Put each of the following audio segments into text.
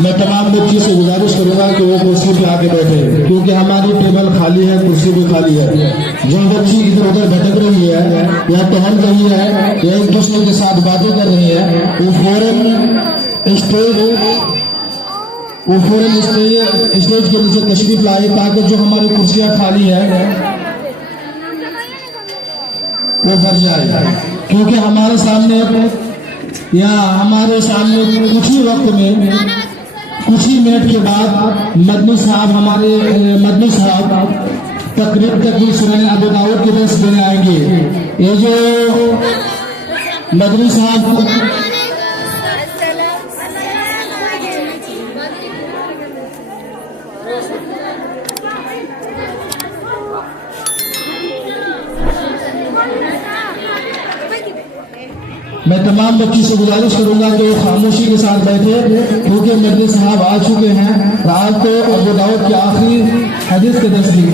मैं तमाम बच्ची से गुजारिश करूंगा कि वो कुर्सी पे आके बैठे, क्योंकि हमारी टेबल खाली है, कुर्सी भी खाली है। जो बच्ची इधर उधर भटक रही है या टहल रही है या एक दूसरे के साथ बातें कर रही है, वो फौरन स्टेज के नीचे तशरीफ लाए, ताकि जो हमारी कुर्सियां खाली है वो भर जाए। क्योंकि हमारे सामने कुछ ही वक्त में, कुछ ही मिनट के बाद मदनी साहब तकरीर सुनाने अबू दाऊद के दर्स देने आएंगे। ये जो मदनी साहब मैं तमाम बच्ची से गुजारिश करूंगा कि खामोशी के साथ बैठे, क्योंकि मदनी साहब आ चुके हैं। आज तो अबू दाऊद की आखिरी हदीस के दर्स दी।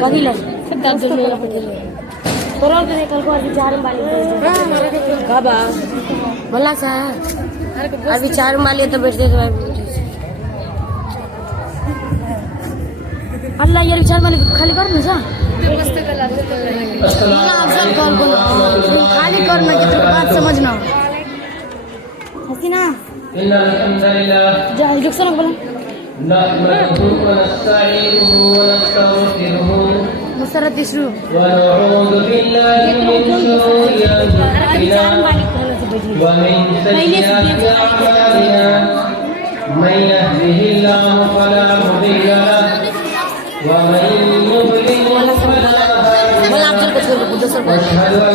कभी लग दस दिन में करो तो कल को अभी 4 वाली कब बोला सा अभी 4 वाली तो बैठ दे अल्लाह यार 4 वाली खाली कर ना जा खाली कर ना कि तो बात समझना हसीना इन्नल हम्दुलिल्लाह जा जुक्सन बोला नहमदुहु व नस्तईनुहु व नस्तगफिरुहु मुसरत इशू व नऊज़ु बिल्लाहि मिन शुरूरि अंफुसिना व मिन सय्यिआति अअमालिना मन यहदिहिल्लाहु फला मुदिल्ल लहु व मन युद्लिल फला बोला आप चल कुछ अशहदु अन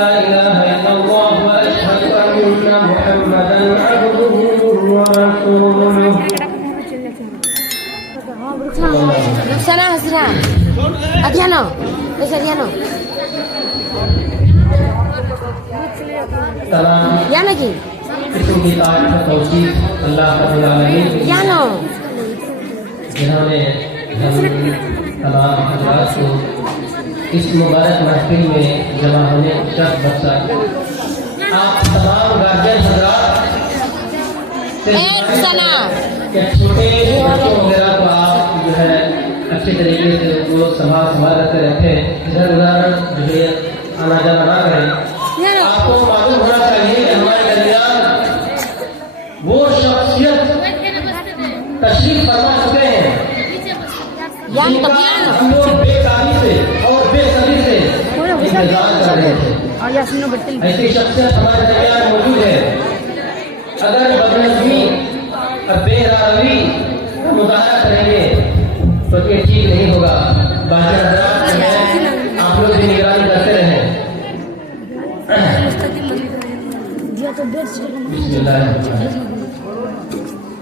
ला इलाहा इल्लल्लाह व अशहदु अन्ना मुहम्मदन अब्दुहु व रसूलुहु रुखसाना हसीना अध्यानो ऐसे अध्यानो सलाम या ना की किस्म की तारीफ और तौसीफ अल्लाह रब्बुल आलमीन या नो जिन्होंने हम तमाम हज़रात को इस मुबारक महफिल में जमा होने का शर्फ बख्शा। आप तमाम गार्जियन हज़रात से रुखसाना कि छोटे बच्चों वगैरह को आप जो है अच्छे तरीके से उनको संभाल कर रखें, इधर उधर जो है आना जाना ना करें। आपको मालूम होना चाहिए कि हमारे दरमियान वो शख्सियत तशरीफ फरमा चुके हैं जिनका हम लोग बेताबी से और बेसब्री से इंतजार कर रहे थे। ऐसी शख्सियत हमारे दरमियान मौजूद है। अगर बदनज़मी और बेरावी का मुज़ाहरा करेंगे तो ये ठीक नहीं होगा। बाकी हज़रात आप लोग भी निगरानी करते रहें।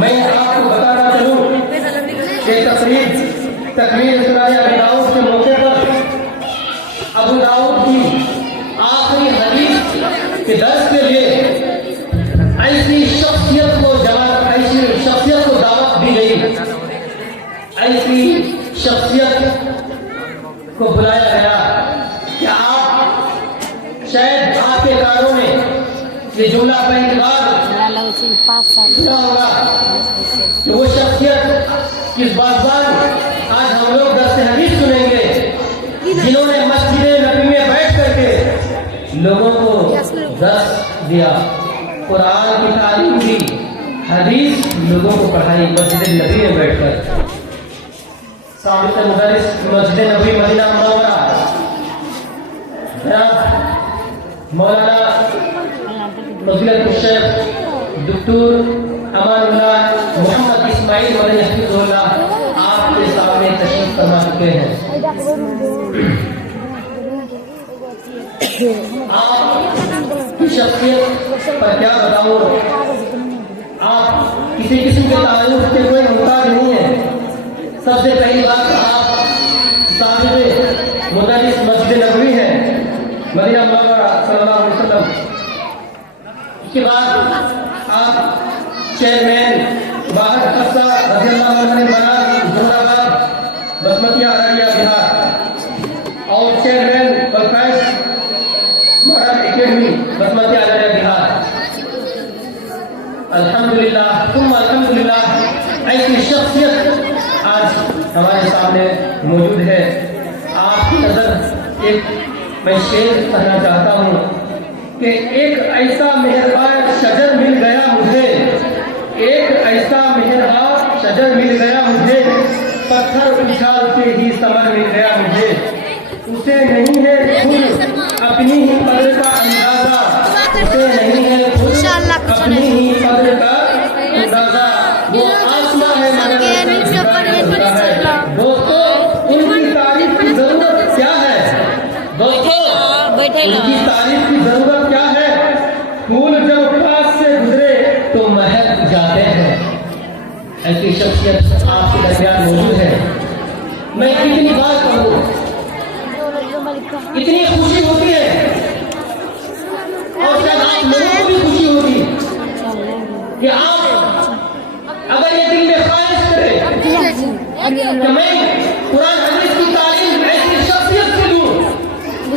मैं आपको बताना चलूं कि तकरीब तकमील सुनाए अबू दाऊद के मौके पर अबू दाऊद की आखिरी हदीस के दर्स के लिए ऐसी शख्सियत को दावत दी गई, ऐसी शख्सियत को बुलाया गया कि आप शायद आपके कानों में ये जुमला पहली बार सुना होगा कि वो शख्सियत किस बाज़ार आज हम लोग दर्स हदीस सुनेंगे जिन्होंने मस्जिद नबी में बैठ करके लोगों को दर्स दिया, कुरान की तालीम दी, हदीस लोगों को पढ़ाई मस्जिद नबी में बैठकर। साबिक़ मुदर्रिस मस्जिद नबी मदीना मुनव्वरा मौलाना फज़ीलत शेख डॉक्टर अमानुल्लाह मोहम्मद इस्माइल मदनी हफ़िज़ुल्लाह आपके सामने तशरीफ़ फरमा चुके हैं। आप की शख्सियत पर क्या बताऊं, आप किसी किस्म के ताल्लुक़ के कोई मुहताज नहीं है। सबसे पहली बात आप साहिब मुदर्रिस मस्जिद नबवी हैं मदीना मुनव्वरा सल्लल्लाहु अलैहि वसल्लम। इसके बाद आप चेयरमैन बाहर खस्सा रज़ियल्लाहु अन्हु बनारस मुरादाबाद बसमतिया अररिया बिहार और चेयरमैन परफेस मॉडल एकेडमी बसमतिया अररिया बिहार। अल्हम्दुलिल्लाह तुम अल्हम्दुलिल्लाह ऐसी शख्सियत आज हमारे सामने मौजूद है। आपकी नजर एक मैं शेर कहना चाहता हूँ कि एक ऐसा मेहरबान शजर मिल गया मुझे, एक ऐसा मेहरबान शजर मिल गया मुझे, पत्थर उछालते ही समर मिल गया मुझे। उसे नहीं है खुद अपनी ही कदर का अंदाजा, उसे नहीं है खुद अपनी ही कदर का अंदाजा। वो आसमां है मगर दोस्तों, उनकी तारीफ की जरूरत क्या है? दोस्तों, उनकी तारीफ की जरूरत क्या है? फूल जब पास से गुजरे तो महक जाते हैं। ऐसी शख्सियत आपके दरमियान मौजूद है। मैं कितनी बात कहूँ, इतनी खुशी होती है और शायद आप लोगों को भी खुशी होगी कि आप अगर ये दिल में ख्वाहिश करें कि मैं कुरान हदीस की तालीम ऐसी शख्सियत से लूं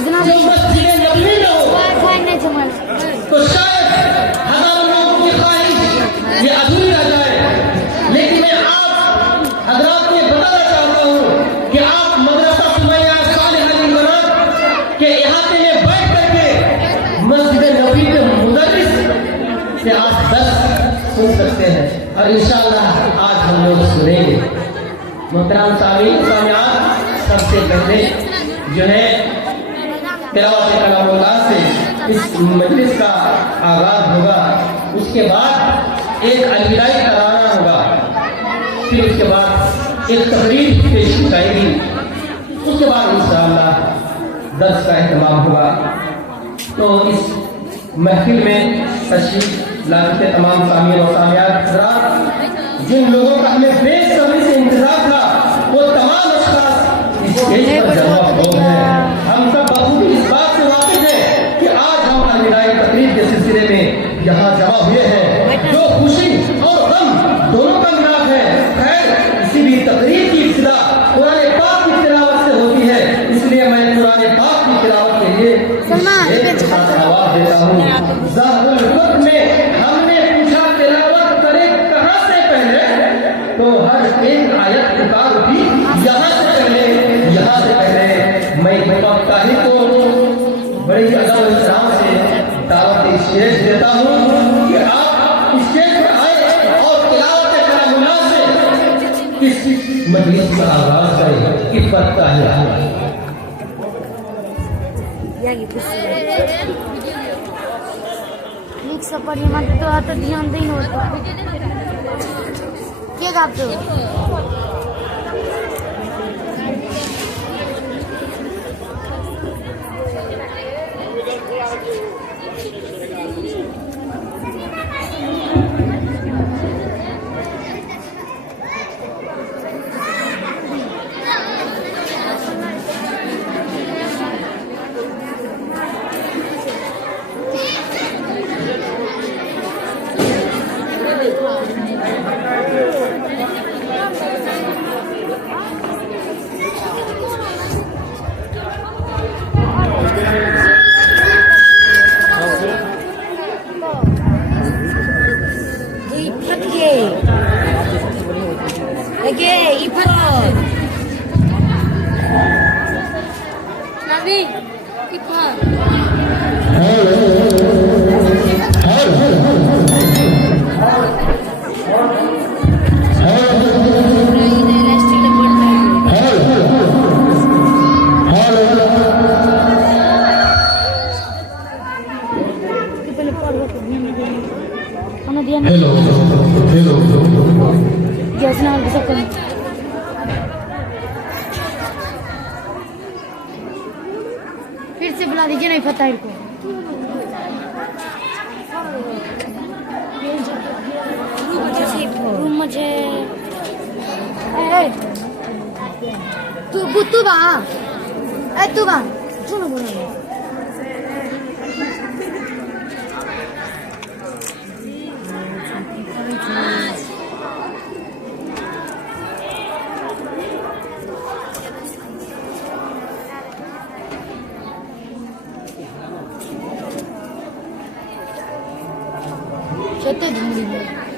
जो मस्जिद नबवी में हो, तो शायद हजारों लोगों की ख्वाहिश ये अधूरी रह जाए। लेकिन मैं आप हजरात को बताना चाहता हूँ कि आप मदरसा सुमैया सालिहा अल बनात के इहाते में बैठ करके मस्जिद नबवी के मुदर्रिस से आप दर्स सुन सकते हैं और इंशाअल्लाह आज हम लोग सुनेंगे। मोहतरम सामियान, सबसे पहले जो है तिलावत कलामुल्लाह से इस मजलिस का आगाज होगा। उसके बाद एक अलविदाई तराना होगा, फिर उसके बाद एक तकरीर पेश की जाएगी, उसके बाद इंशाअल्लाह दर्स का एहतमाम होगा। तो इस महफिल में तशरीफ लाते तमाम सामियान और सामियात हज़रात, जिन लोगों का हमें बेसब्री से इंतजार था, वो तमाम अशख़ास इस स्टेज पर जमा हो गए। हम सब बखूबी इस बात से वाकिफ हैं कि आज हम अलविदाई तकरीर के सिलसिले में यहाँ जमा हुए हैं, जो खुशी और गम दोनों का मिलाप है। खैर, किसी भी तकरीर की इब्तिदा कुरान पाक की तिलावत से होती है, इसलिए मैं कुरान पाक की तिलावत के लिए आवाज देता हूँ। ज़हरुल वक्त में हमने पूछा तिलावत करे कहाँ से पहले, तो हर एक आयत पुकार उठी यहाँ से पहले, यहाँ से पहले। मैं ताही को बड़े अदब और एहतराम से दावत स्टेज देता हूँ कि आप स्टेज पर आए और तिलावत कलामुल्लाह से इस मजलिस का आगाज करें। इफ़्फ़त का है सफर मत तो ध्यान नहीं होता क्या गाते हो? फिर से बुला दीजिए, नहीं पता इनको। मुझे तू बा सुनो बोलो चलते ढूंढेंगे।